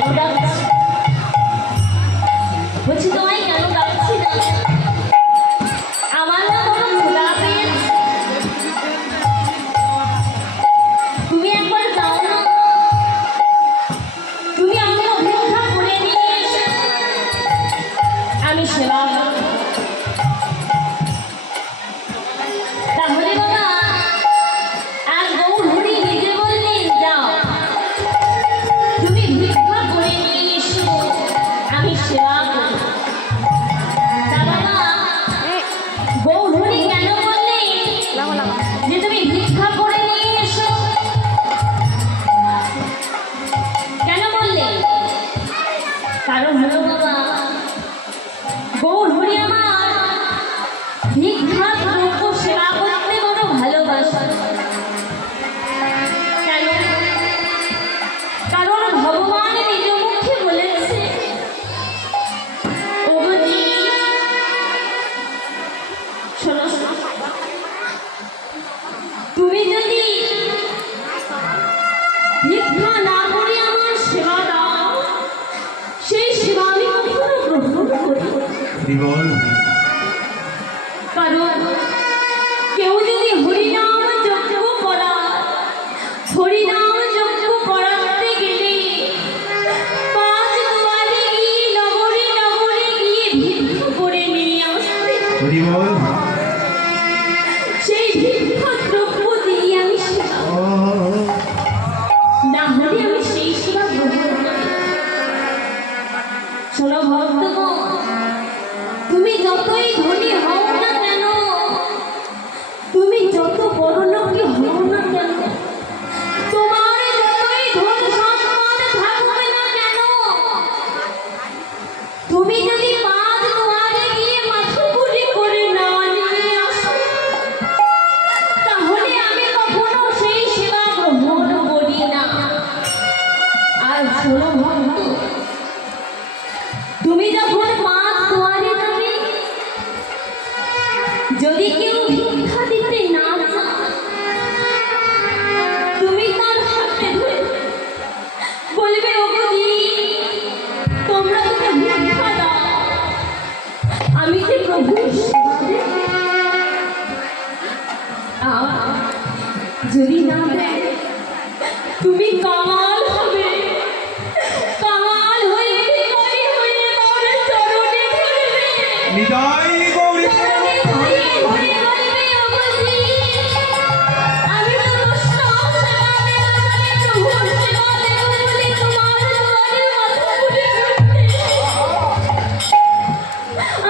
কেন ডাকছি বলছি তোমায় কেন ডাকছি না আমার না কোনো ক্ষুধা পেয়েছে তুমি একবার যাও না তুমি আমাকে অপেক্ষা করে নিয়ে এসো আমি সেবা করব তাহলে বাবা আর গৌর হরি নিজে বললেন যাও তুমি ভিক্ষা করে নিয়ে এসো আমি সেবা করব তা বাবা গৌর হরি কেন বললেন যে তুমি ভিক্ষা করে নিয়ে এসো কেন বললেন কারণ হলো বাবা গৌর হরি আমার ভিক্ষা দ্রব্য সেবা করতে বড় ভালোবাসে কেন কারণ ভগবান নিজ মুখে বলেছে ওগো দিদি শোনো শোনো তুমি যদি ভিক্ষা না করে আমার সেবা দাও সেই সেবা আমি কখনো গ্রহণ করি কারণ কেউ যদি হরিনাম যজ্ঞ করা হরিনাম যজ্ঞ করাতে গেলে পাঁচ দুয়ারে গিয়ে নগরে নগরে গিয়ে ভিক্ষা করে নিয়ে আসতে সেই ভিক্ষা দ্রব্য দিয়ে আমি সেবা না হলে আমি সেই সেবা গ্রহণ করি শোনো ভক্তগণ তুমি যতই ধনী হও না কেন তুমি যত বড় লোকই হও না কেন তোমার যতই ধন সম্পদ থাকবে না কেন তুমি যদি পাঁচ দুয়ারে গিয়ে মাথা পুরি করে না নিয়ে আসো তাহলে আমি কখনো সেই সেবা গ্রহণ করি না আর শোনো ভক্ত তুমি যখন পাঁচ দুয়ারে যাবে যদি কেউ ভিক্ষা দিতে না চায় তুমি তার হাতে ধরে বলবে ওগো দিদি তোমরা তো ভিক্ষা দাও আমি যে প্রভুর সেবা দেব। যদি না দেয় তুমি কামাল হবে কামাল হয়ে ভিখারি হয়ে আমার চরণে ধরবে নিতাই গৌরী চরণে ধরে ধরে বলবে ওগো দিদি আমি তো বৈষ্ণব সেবা দেব আমি প্রভুর সেবা দেব বলে তোমার দুয়ারে মাথা তুলে ধরতে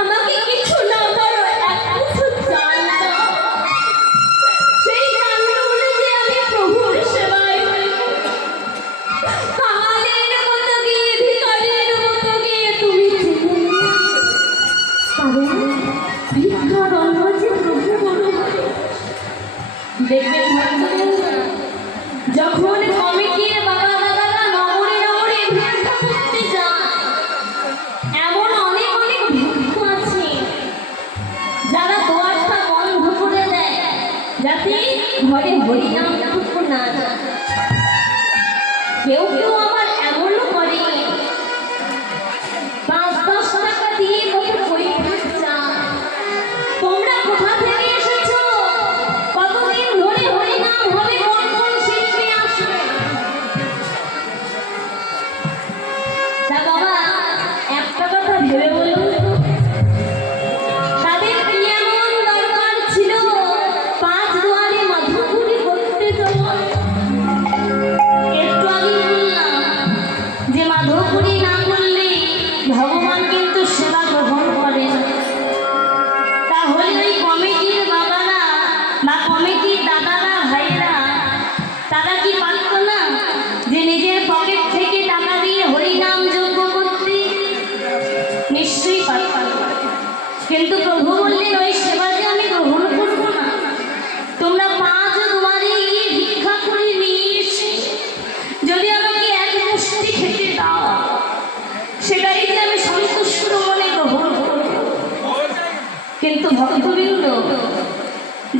আমাকে কিছু না করো এক মুঠো চাল দাও সেই চাল অনুযায়ী আমি প্রভুর সেবায় কামালের মতো গিয়ে ভিখারির মতো গিয়ে তুমি কারণ ভিক্ষার অন্ন যে প্রভু বড় ভালো দেখবেন ভক্তবৃন্দ যখন কমিটির বাবা দাদারা নগরে নগরে ভিক্ষা করতে যায় এমন অনেক অনেক ভিক্ষু আছে যারা দোয়ারটা বন্ধ করে দেয় যাতে ঘরে হরিনাম ঠাকুর না যায় কেউ কেউ আবার এমনও করে ৫-১০ টাকা দিয়ে কত পরীক্ষা চায় তোমরা কোথা থেকে এসেছো কতদিন ধরে হরিনাম হবে কোন কোন শিল্পী আসবে তা বাবা একটা কথা ভেবে বলুন তো তাদের কি এমন দরকার ছিল পাঁচ দুয়ারে মাধুপুরি করতে যাওয়া একটু আগে বললাম যে মাধবপুরি না করলে ভগবান কিন্তু সেবা গ্রহণ করেন তাহলে ওই কমিটির বাবারা বা কমিটির দাদারা ভাইরা তারা কি পারত না যে নিজের পকেট থেকে টাকা দিয়ে হরিনাম যজ্ঞ করতে নিশ্চয়ই পারত কিন্তু প্রভু বললেন ওই সেবা যে আমি গ্রহণ করবো না তোমরা পাঁচ দুয়ারে গিয়ে ভিক্ষা করে নিয়ে এসে যদি আমাকে এক মুষ্টি খেতে দাও সেটাই যে আমি সন্তুষ্ট মনে গ্রহণ করব কিন্তু ভক্তবৃন্দ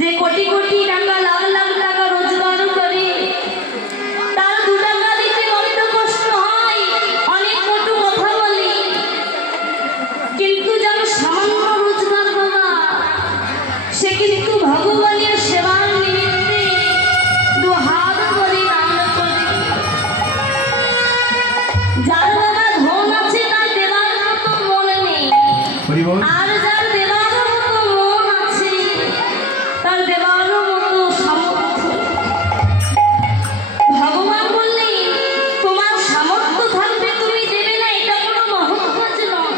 যে কোটি কোটি টাকা লাখ লাখ টাকা রোজগার করে তার 2 টাকা দিতে কত কষ্ট হয় হরিবল। আর যার দেবার মতো মন আছে, তার দেবার মতো সামর্থ্য। ভগবান বললেন তোমার সামর্থ্য থাকবে তুমি দেবে না, এটা কোনো মহৎ নয়।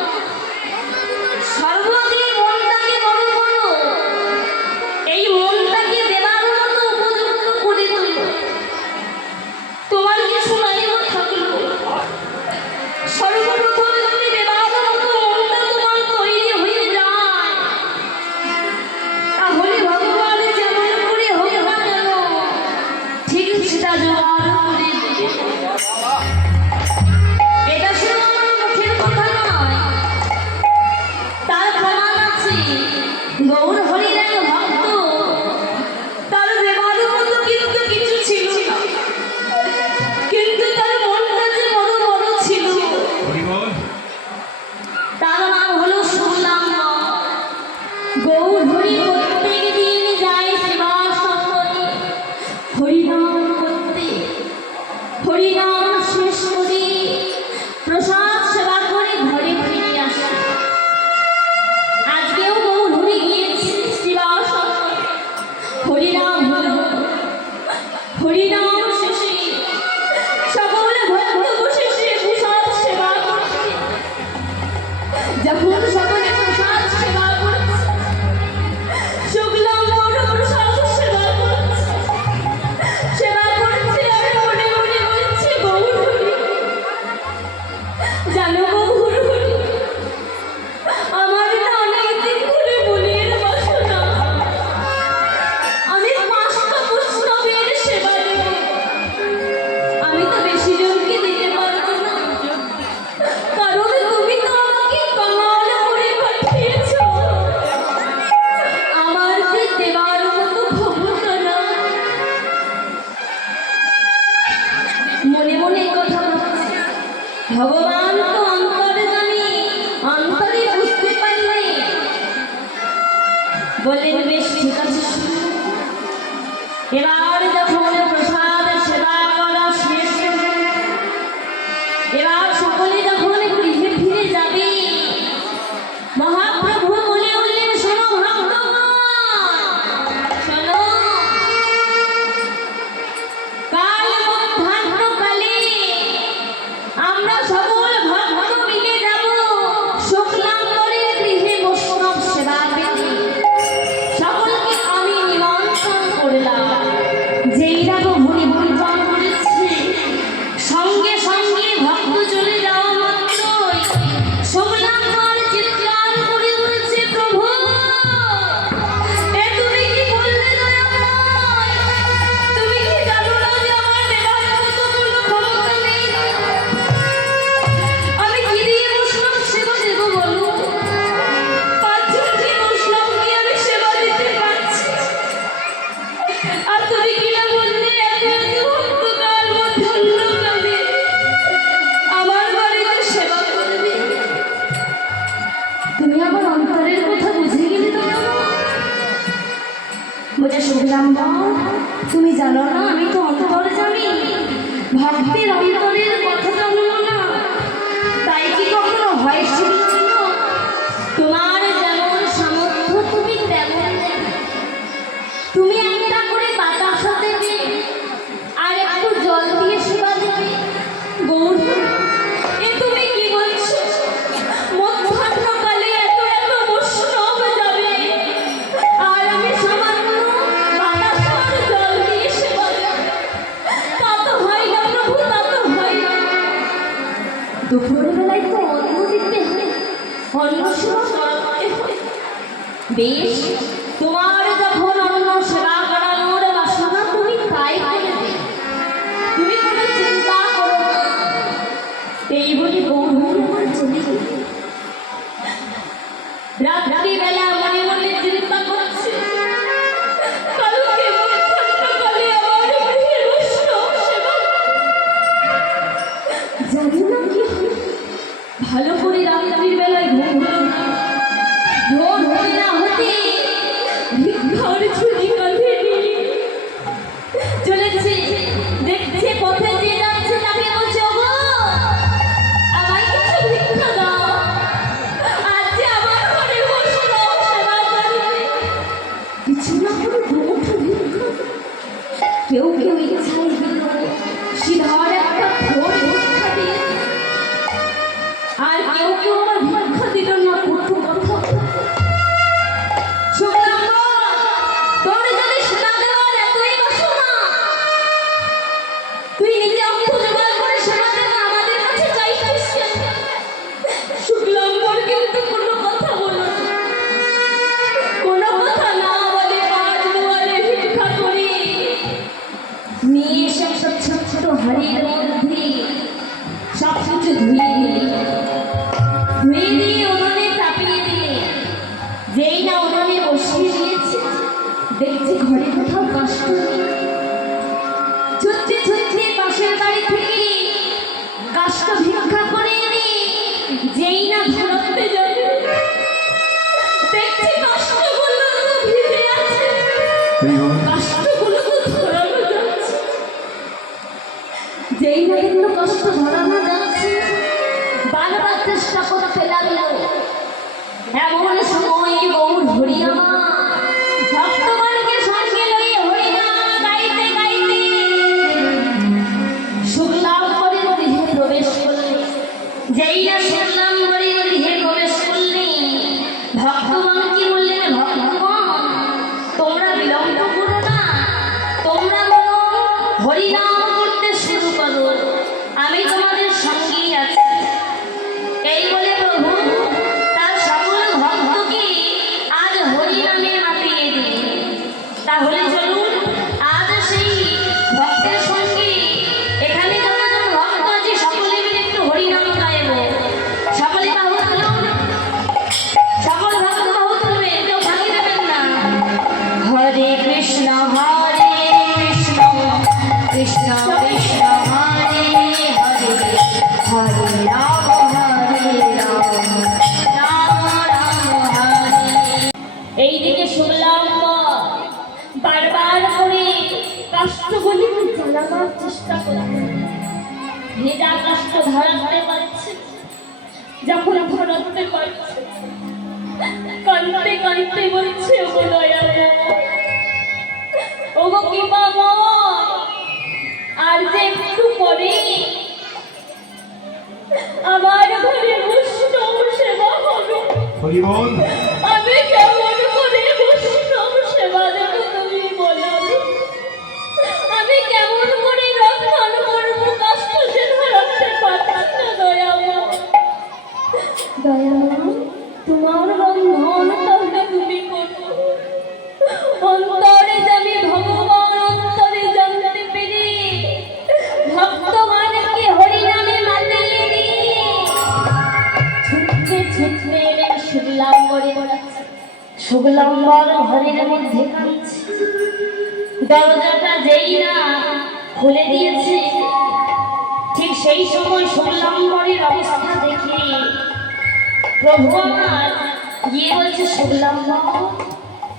সর্বদিন মনটাকে বড় করো, এই মনটাকে দেবার মতো উপযুক্ত করে তোলো। তোমার কিছু নাই বা থাকলো, সর্বপ্রথমে তুমি দেবার মতো মনটা তোমার তৈরি হয়ে যায়, তাহলে ভগবান যেমন করে হোক না কেন ঠিক সেটা জোগাড় করে দেবে। এটা শুধু আমার মুখের কথা নয়, তার প্রমাণ আছে। গৌর হরির এক ভক্ত, তার দেবার মতো কিন্তু কিছু ছিল না, কিন্তু তার মনটা যে বড় বড় ছিল। হরিবল। তার নাম হলো সুনাম। গৌর হরি প্রত্যেক দিন যায় সেবা সঙ্গে হরিনাম করতে, হরিনাম শেষ করে প্রসাদ সেবা করে ঘরে ফিরে আসে। আজকেও গৌর হরি গিয়েছে সেবা সঙ্গে, হরিনাম হলো। হরিনাম শেষে সকলে ভক্ত বসে সে প্রসাদ সেবা করছে। যখন সকলে প্রসাদ সেবা করছে, শুক্লাম বড় প্রসাদ সেবা করছে, সেবা করছে আর মনে মনে বলছে গৌর হরি, জানো গৌর হরি, আমার না অনেকদিন ধরে মনের বাসনা, আমি 5টা বৈষ্ণবের সেবা দেব। আমি তো বেশি জনকে দিতে পারবো না, কারণ তুমি তো আমাকে কামাল করে পাঠিয়েছ, আমার যে দেবার মতো ক্ষমতা না। মনে মনে কথা বলছে, ভগবান তো অন্তরে জানি, অন্তরে বুঝতে পারলে বললেন বেশ ঠিক আছে শুনো। এবার যখন প্রসাদ সেবা করা শেষ হলো, এবার সকলে যখন গৃহে ফিরে যাবে, মহাপ্রভু বলে উঠলেন শোনো ভক্তগণ, শোনো, কাল মধ্যাহ্নকালে আমরা সকল ভক্ত মিলে যাব শুক্লাম্বরের গৃহে বৈষ্ণব সেবা পেতে। সকলকে আমি নিমন্ত্রণ করলাম। যেই রাগো হরি বন্টন করেছে, সঙ্গে সঙ্গে ভক্ত চলে যাওয়া মাত্রই শুক্লাম্বর চিৎকার করে বলছে, প্রভু এ তুমি কি বললে দয়াময়? তুমি কি জানো না যে আমার দেবার মতো কোনো ক্ষমতা নেই? আমি কি দিয়ে বৈষ্ণব সেবা দেব বলো? 5জনকে বৈষ্ণবকে আমি সেবা দিতে পারছি, আর তুমি কি না বললে এত এত ভক্ত কাল মধ্যাহ্নকালে আমার বাড়িতে সেবা করবে? তুমি আমার অন্তরের কথা বুঝে গেলে তো বুঝে শুনলাম না, তুমি জানো না আমি তো অন্তর জানি, ভক্তের অন্তরের কথা জানো না, তাই কি কখনো হয় শুনল? তোমার যেমন সামর্থ্য তুমি তেমন দেবে। তুমি একটা করে বাতাসা দেবে আর একটু জল দিয়ে সেবা দেবে। গৌর এ তুমি কি বলছো? মধ্যাহ্নকালে এত এত বৈষ্ণব যাবে আর আমি সামান্য বাতাস আর জল দিয়ে সেবা দেব? তা তো হয় না প্রভু, তা তো হয় না। দুপুরবেলায় তো অন্ন দিতে হয়, অন্ন সেবা করাতে হয়। বেশ, তোমার যখন অন্ন সেবা করানোর বাসনা তুমি তাই করে দেবে, তুমি কোনো চিন্তা করো না। এই বলে গৌর আমার চলে গেল। রাত্রিবেলা মনে মনে চিন্তা করছে, কালকে মধ্যাহ্নকালে আমার গৃহে বৈষ্ণব সেবা, জানি না কি হবে। ভালো করে রাত্রির বেলায় ঘুম হলো না। ভোর হতে না হতে ভিক্ষার ঝুলি কাঁধে নিয়ে চলেছে। দেখছে পথে যে যাচ্ছে তাকে বলছে, ওগো আমায় কিছু ভিক্ষা দাও, আজ যে আমার যেই না কিন্তু কষ্ট ধরানো যাচ্ছে, বারবার চেষ্টা করতে লাগলো। এমন সময় গৌর হরি আমার ভক্তগণকে সঙ্গে লইয়ে হরিনাম গাইতে গাইতে শুক্লাম্বরের গৃহে প্রবেশ করলে। যেই না শুক্লাম্বরের গৃহে প্রবেশ করলে, ভক্তগণ কি বললেন, ভক্তগণ তোমরা বিলম্ব করো না, তোমরা বলো হরিনাম করতে শুরু করো, আমি তোমাদের সঙ্গেই আছি। এই বলে প্রভু তার সকল ভক্তকে আজ হরিনামে মাতিয়ে দিলেন। তাহলে চলুন আজ সেই ভক্তের সঙ্গে এখানে যতজন ভক্ত আছে সকলে মিলে একটু হরিনাম গাইব। সকলে বাহু তুলুন, সকল ভক্ত বাহু তুলবেন, কেউ ফাঁকি দেবেন না। হরে কৃষ্ণ কৃষ্ণ কৃষ্ণ হরে হরে, হরে রাম রাম রাম হরে। এইদিকে শুনলাম বারবার করে কাষ্ঠগুলি জ্বালাবার চেষ্টা করছে, ভেজা কাষ্ঠ ধরাতে পারছে, যখন ধরাতে পারছে কাঁদতে কাঁদতে বলছে, ও দয়াল ও গো কি বাবা, আর যে একটু পরে আমার ঘরে বৈষ্ণব সেবা হবে, হরি বল। আমি কেমন করে বৈষ্ণব সেবা দেব তুমি বলো, আমি কেমন করে রক্ষণ করবো, কষ্ট যে ধরাতে পারছি না। দয়ামা তোমার বন্ধন তাহলে তুমি করো, অন্তরে যাবি ভগবান, অন্তরে জানতে পেরে ভক্তগণকে হরিনামে মাতিয়ে দিয়ে ছুটতে ছুটতে এলেন শুক্লাম্বরে। শুক্লাম্বর ঘরের মধ্যে কাঁদছে, দরজাটা যেই না খুলে দিয়েছে, ঠিক সেই সময় শুক্লাম্বরের অবস্থা দেখে প্রভু আমার গিয়ে বলছে, শুক্লাম্বর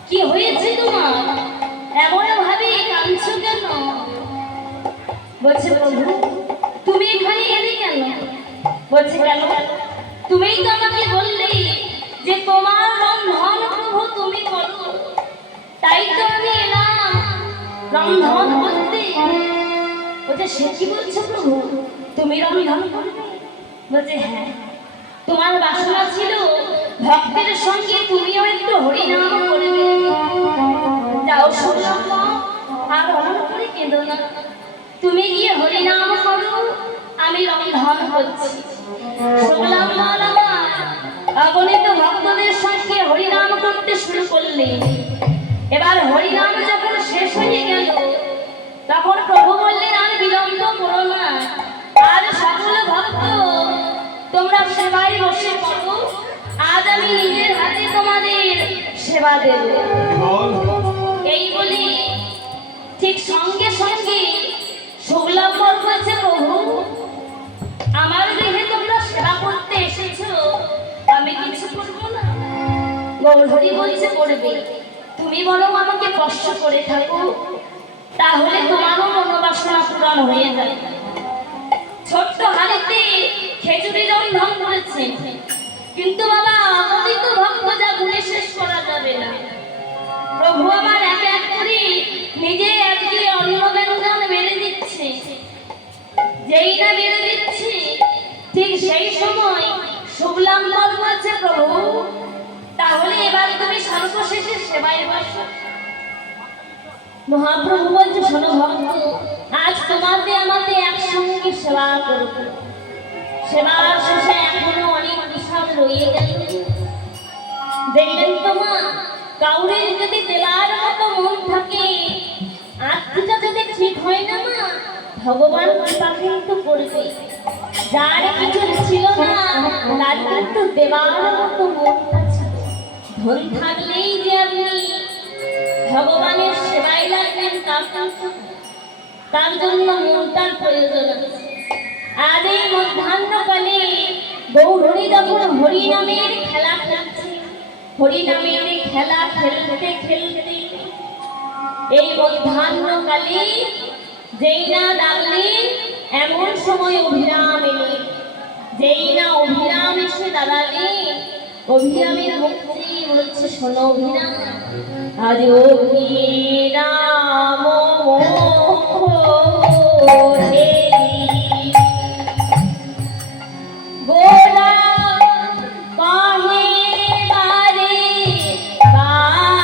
কি হয়েছে তোমার, এমন ভাবে কাঁদছো কেন? বলছে, প্রভু তুমি এখানে এলে কেন? বলছে, কেন? তুমিই তো আমাকে বললে যে তোমার রন্ধন প্রভু তুমি করো, তাই তো আমি এলাম রন্ধন করতে। বলছে, সে কি বলছো প্রভু, তুমি রন্ধন করবে? বলছে, হ্যাঁ, তোমার বাসনা ছিল ভক্তের সঙ্গে তুমিও একটু হরিনাম করবে। যাও শুনলাম আর অমন করে কেঁদো না, তুমি গিয়ে হরিনাম করো, আমি রন্ধন করছি। শুনলাম অগণিত ভক্তদের সঙ্গে হরিনাম করতে শুরু করলে। এবার হরিনাম যখন শেষ হয়ে গেল, তখন প্রভু বললেন, আর বিলম্ব করো না, আর সকল ভক্ত তোমরা সেবায় বসে পড়ো, আজ আমি নিজের হাতে তোমাদের সেবা দেব। এই বলি ঠিক সঙ্গে সঙ্গে শুক্লাম্বর বলছে, প্রভু আমার গৃহে তোমরা সেবা করতে এসেছো, আমি কিছু করবো না? গৌর হরি বলছে, করবে, তুমি বরং আমাকে কষ্ট করে থাকো, তাহলে তোমারও মনোবাসনা পূরণ হয়ে যাবে। ছোট্ট হাড়িতে খেজুরি রন্ধন করেছে, কিন্তু বাবা অগণিত ভক্ত যা গুণে শেষ করা যাবে না। প্রভু আবার এক এক করে নিজে একটি অন্ন ব্যঞ্জন বেড়ে দিচ্ছে। যেই না বেড়ে দিচ্ছে, ঠিক সেই সময় শুক্লাম্বর বলছে, প্রভু তাহলে এবার তুমি সর্বশেষে সেবায় বসো। মহাপ্রভু বলছে, শোনো ভক্ত, আজ তোমাদের আমাদের একসঙ্গে সেবা করব। সেবার শেষে এখনো অনেক বিষয় রয়ে গেল। দেখলেন তো মা, কাউরে যদি দেবার মতো মন থাকে, আত্মীয়তা যদি ঠিক হয় না মা, ভগবান কৃপা কিন্তু করবে। যার কিছু ছিল না, তার কিন্তু দেবার মতো মনটা ছিল। ধন থাকলেই যে আপনি ভগবানের সেবায় লাগবেন তার জন্য মনটার প্রয়োজন আছে। আজ এই মধ্যাহ্নকালে গৌরহরি যখন হরিনামের খেলা খেলছে, হরিনামের খেলা খেলতে খেলতে এই মধ্যাহ্নকালে যেই না ডাকলেন এমন সময় অভিরাম এলে, যেই না অভিরাম এসে দাঁড়ালে, অভিরামের মুক্তি বলছে, শোনো অভিরাম, আজ অভিরাম গোরা কাহে বারে বারে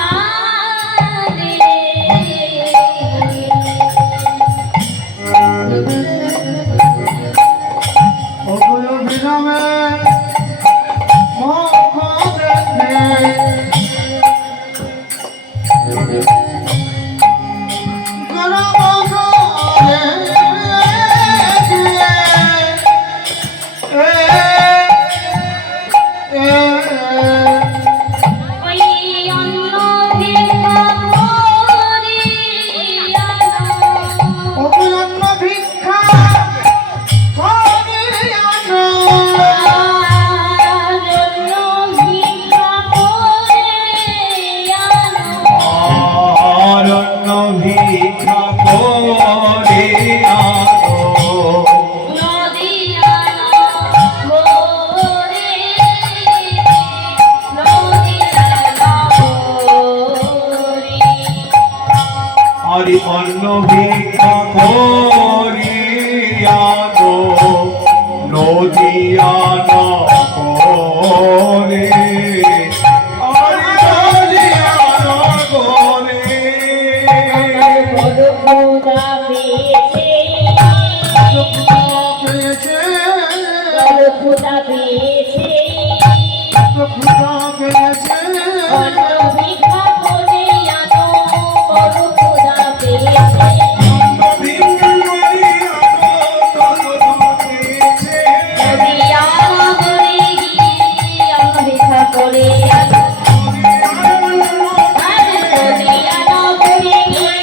ওগুলো বিনামে মুখ দেখে ওই অন্ন ভিক্ষা করিয়া ভিক্ষা করিয়া অন্ন ভিক্ষা করিয়া অরণ্য ভিক্ষা করে আনো নদিয়া গোরে নদিয়া গোরে আরে অন্ন ভিক্ষা করে আনো নদিয়ানা করে আরে নদিয়ানা করে বড়পুরা পেয়েছে পেয়েছে বড়পুরা পেয়েছে পেয়েছে অন্ন ভিক্ষা করে আনো বড়পুরা পেয়েছে নদিয়া গোরে গিয়ে অন্ন ভিক্ষা করে আনো আরে নদিয়া গোরে গিয়ে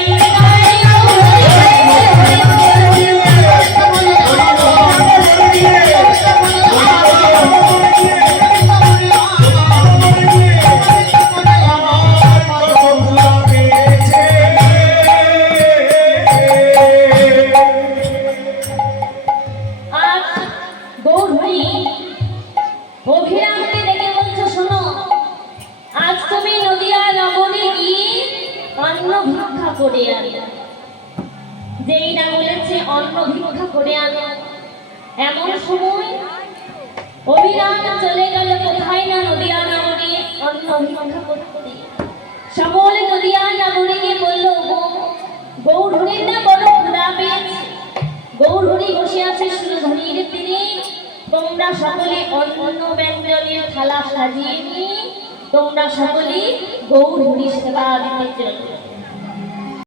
আজ গৌরী অভিরামকে ডেকে বলছো, শোনো, আজ তুমি নদিয়া নগরে গিয়ে অন্ন ভিক্ষা করে আনো। যেই না বলেছে অন্ন ভিক্ষা করে আনো, এমন সময় অভিরাম চলে গেল কোথায় না নদিয়া নগরে অন্ন ভিক্ষা করতে। সকলে নদিয়া নগরে গিয়ে বললো, গৌরীর না বড় ক্ষুধা পেয়েছে, গৌরী বসে আছে সুরধনির তীরে, তোমরা সকলে অন্ন ব্যঞ্জনের থালা সাজিয়ে নিয়ে তোমরা সকলে গৌরী সেবা দিতে চলো।